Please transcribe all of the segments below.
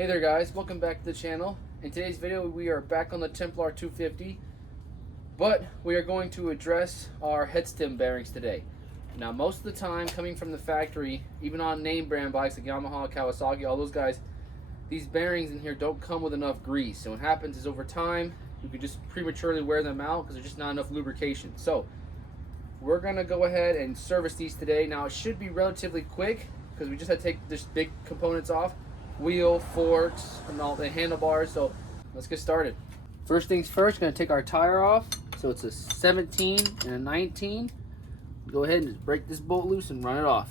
Hey there guys, welcome back to the channel. In today's video we are back on the Templar 250, but we are going to address our head stem bearings today. Now most of the time coming from the factory, even on name brand bikes like Yamaha, Kawasaki, all those guys, these bearings in here don't come with enough grease. And what happens is over time you could just prematurely wear them out because there's just not enough lubrication. So we're going to go ahead and service these today. Now it should be relatively quick because we just had to take this big components off. Wheel, forks, and all the handlebars. So let's get started. First things first, going to take our tire off. So it's a 17 and a 19. Go ahead and just break this bolt loose and run it off.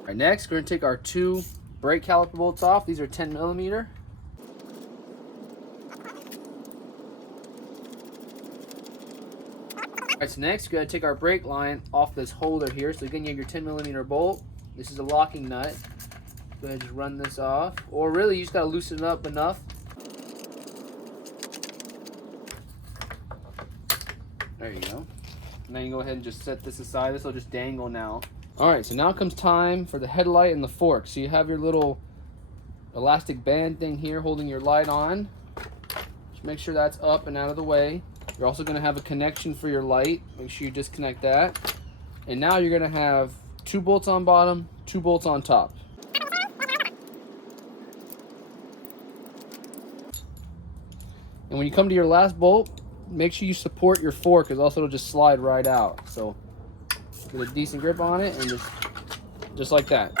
All right, next we're going to take our two brake caliper bolts off. These are 10 millimeter. All right, so next we're going to take our brake line off this holder here. So again, you have your 10 millimeter bolt. This is a locking nut. Go ahead and just run this off. Or really, you just got to loosen it up enough. There you go. And then you go ahead and just set this aside. This will just dangle now. Alright, so now comes time for the headlight and the fork. So you have your little elastic band thing here holding your light on. Just make sure that's up and out of the way. You're also going to have a connection for your light. Make sure you disconnect that. And now you're going to have 2 bolts on bottom, 2 bolts on top. And when you come to your last bolt, make sure you support your fork, because also it'll just slide right out. So get a decent grip on it and just like that.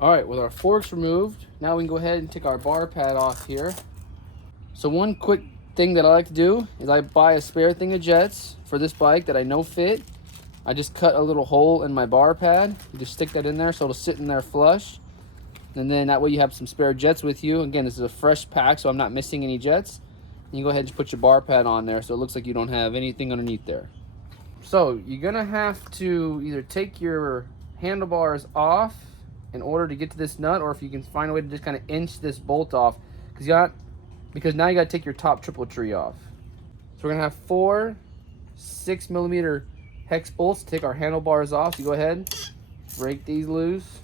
All right, with our forks removed, now we can go ahead and take our bar pad off here. So one quick thing that I like to do is I buy a spare thing of jets for this bike that I know fit. I just cut a little hole in my bar pad. You just stick that in there so it'll sit in there flush. And then that way you have some spare jets with you. Again, this is a fresh pack, so I'm not missing any jets. And you go ahead and just put your bar pad on there so it looks like you don't have anything underneath there. So you're gonna have to either take your handlebars off in order to get to this nut, or if you can find a way to just kind of inch this bolt off, because now you got to take your top triple tree off. So we're gonna have 4 6 millimeter hex bolts to take our handlebars off. So you go ahead, break these loose.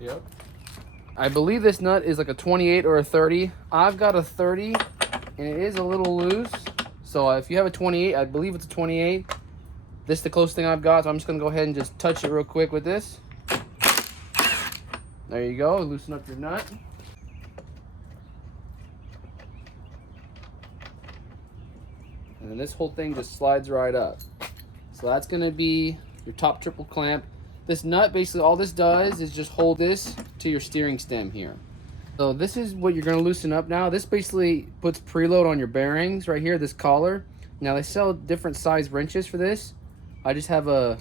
Yep. I believe this nut is like a 28 or a 30. I've got a 30 and it is a little loose. So if you have a 28, I believe it's a 28. This is the closest thing I've got, so I'm just gonna go ahead and just touch it real quick with this. There you go, loosen up your nut. And then this whole thing just slides right up. So that's gonna be your top triple clamp. This nut, basically all this does is just hold this to your steering stem here. So this is what you're gonna loosen up now. This basically puts preload on your bearings right here, this collar. Now they sell different size wrenches for this. I just have a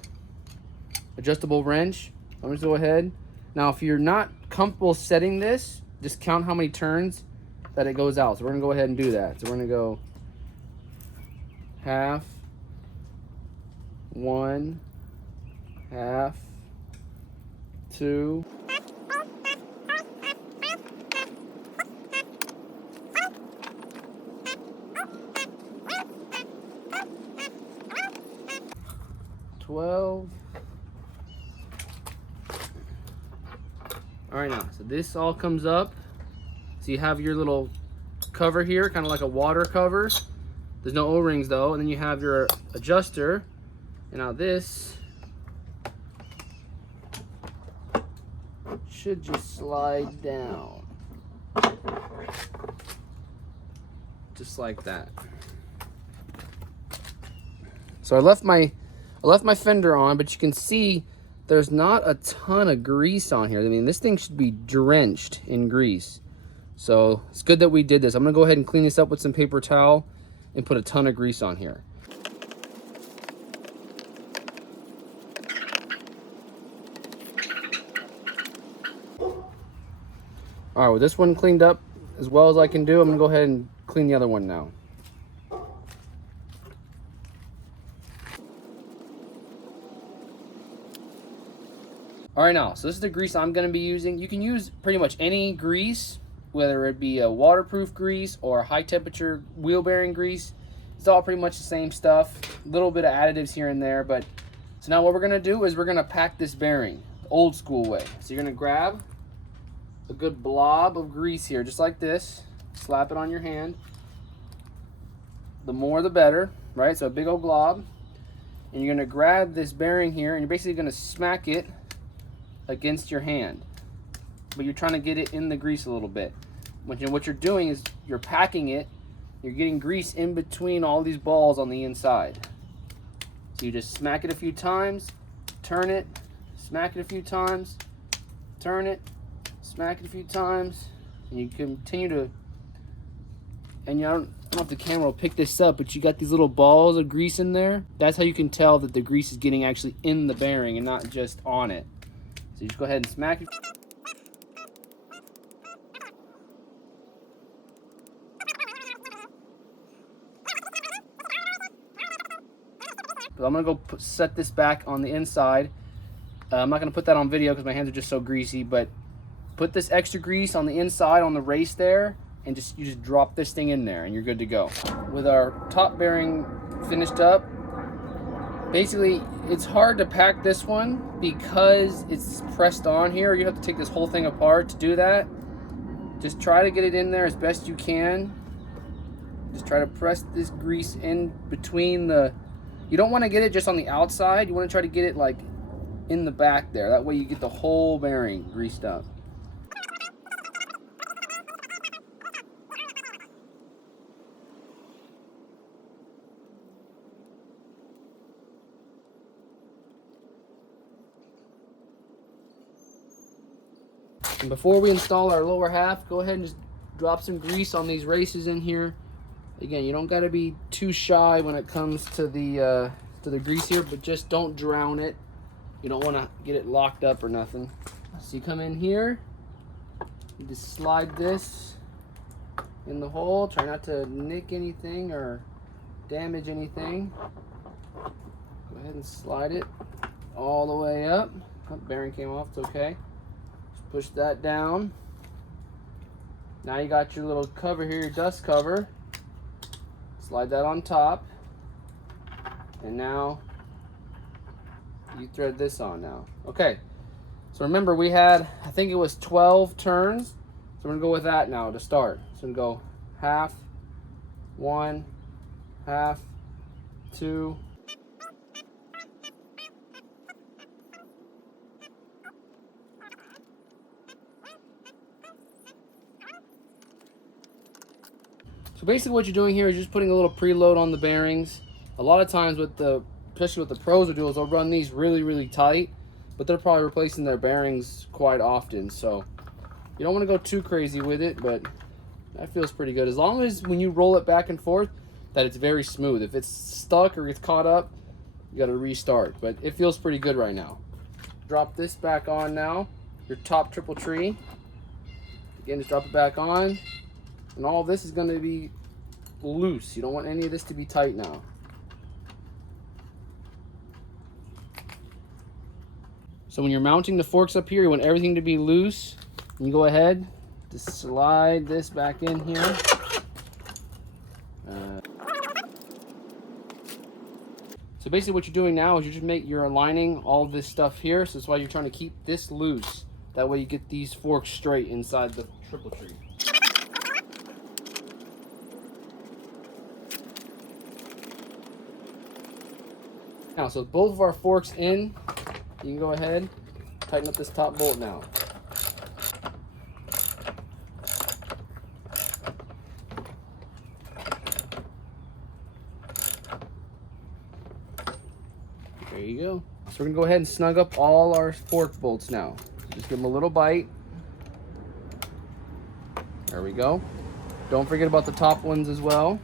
adjustable wrench. I'm just go ahead. Now if you're not comfortable setting this, just count how many turns that it goes out. So we're gonna go ahead and do that. So we're gonna go half, 1, half, 2. All right, now so this all comes up, so you have your little cover here, kind of like a water cover. There's no O-rings though. And then you have your adjuster, and now this should just slide down just like that. So I left my fender on, but you can see there's not a ton of grease on here. I mean, this thing should be drenched in grease. So it's good that we did this. I'm gonna go ahead and clean this up with some paper towel and put a ton of grease on here. All right, with this one cleaned up as well as I can do, I'm gonna go ahead and clean the other one now. All right, now, so this is the grease I'm going to be using. You can use pretty much any grease, whether it be a waterproof grease or high temperature wheel bearing grease. It's all pretty much the same stuff. A little bit of additives here and there, but so now what we're going to do is we're going to pack this bearing old school way. So you're going to grab a good blob of grease here, just like this. Slap it on your hand. The more the better, right? So a big old glob. And you're going to grab this bearing here and you're basically going to smack it against your hand, but you're trying to get it in the grease a little bit. What you're doing is you're packing it, you're getting grease in between all these balls on the inside. So you just smack it a few times, turn it, smack it a few times, turn it, smack it a few times, and you continue to, and I don't know if the camera will pick this up, but you got these little balls of grease in there. That's how you can tell that the grease is getting actually in the bearing and not just on it. So you just go ahead and smack it. But I'm gonna go set this back on the inside. I'm not gonna put that on video because my hands are just so greasy, but put this extra grease on the inside on the race there, and you just drop this thing in there and you're good to go. With our top bearing finished up, basically it's hard to pack this one because it's pressed on here. You have to take this whole thing apart to do that. Just try to get it in there as best you can. Just try to press this grease in between the, you don't want to get it just on the outside. You want to try to get it like in the back there. That way you get the whole bearing greased up. And before we install our lower half, go ahead and just drop some grease on these races in here. Again, you don't got to be too shy when it comes to the grease here, but just don't drown it. You don't want to get it locked up or nothing. So you come in here, you just slide this in the hole. Try not to nick anything or damage anything. Go ahead and slide it all the way up. Oh, bearing came off, it's okay. Just push that down. Now you got your little cover here, your dust cover. Slide that on top, and now you thread this on now. Okay, so remember we had, I think it was 12 turns, so we're gonna go with that now to start. So we're gonna go half, one, half, two, so basically what you're doing here is just putting a little preload on the bearings. A lot of times especially what the pros will do is they'll run these really tight, but they're probably replacing their bearings quite often. So you don't want to go too crazy with it, but that feels pretty good. As long as when you roll it back and forth, that it's very smooth. If it's stuck or gets caught up, you got to restart, but it feels pretty good right now. Drop this back on now, your top triple tree. Again, just drop it back on. And all this is going to be loose. You don't want any of this to be tight now. So when you're mounting the forks up here, you want everything to be loose. You go ahead, just slide this back in here. So basically what you're doing now is you're aligning all this stuff here. So that's why you're trying to keep this loose. That way you get these forks straight inside the triple tree. Now, so both of our forks in, you can go ahead, tighten up this top bolt now. There you go. So we're gonna go ahead and snug up all our fork bolts now. Just give them a little bite. There we go. Don't forget about the top ones as well.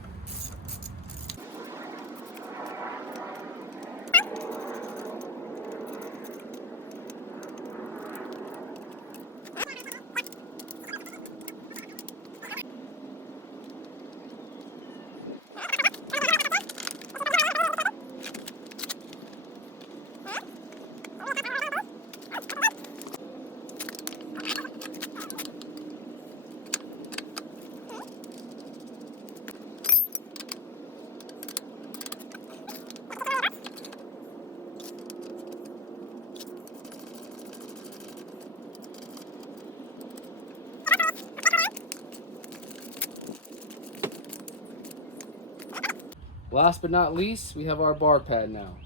Last but not least, we have our bar pad now.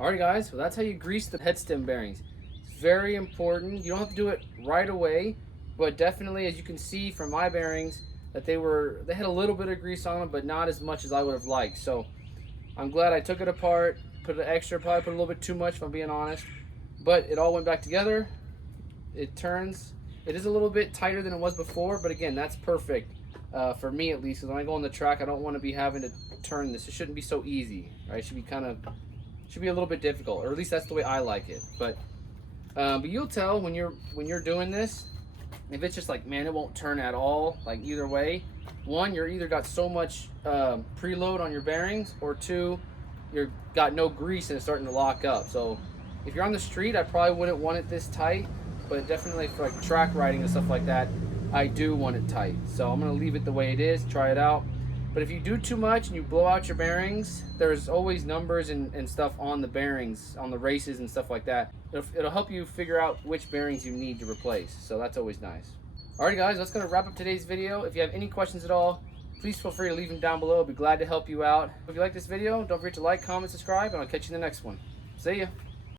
Alright guys, so that's how you grease the head stem bearings. It's very important. You don't have to do it right away, but definitely, as you can see from my bearings, that they had a little bit of grease on them, but not as much as I would have liked. So I'm glad I took it apart, put an extra, probably put a little bit too much if I'm being honest, but it all went back together. It turns, it is a little bit tighter than it was before, but again, that's perfect for me at least, because when I go on the track, I don't want to be having to turn this. It shouldn't be so easy, right? It should be a little bit difficult, or at least that's the way I like it. But you'll tell when you're doing this, if it's just like, man, it won't turn at all, like either way. One, you're either got so much preload on your bearings, or two, you've got no grease and it's starting to lock up. So if you're on the street, I probably wouldn't want it this tight, but definitely for like track riding and stuff like that, I do want it tight. So I'm gonna leave it the way it is, try it out. But if you do too much and you blow out your bearings, there's always numbers and stuff on the bearings, on the races and stuff like that. It'll help you figure out which bearings you need to replace. So that's always nice. Alright guys, that's going to wrap up today's video. If you have any questions at all, please feel free to leave them down below. I'll be glad to help you out. If you like this video, don't forget to like, comment, subscribe, and I'll catch you in the next one. See ya.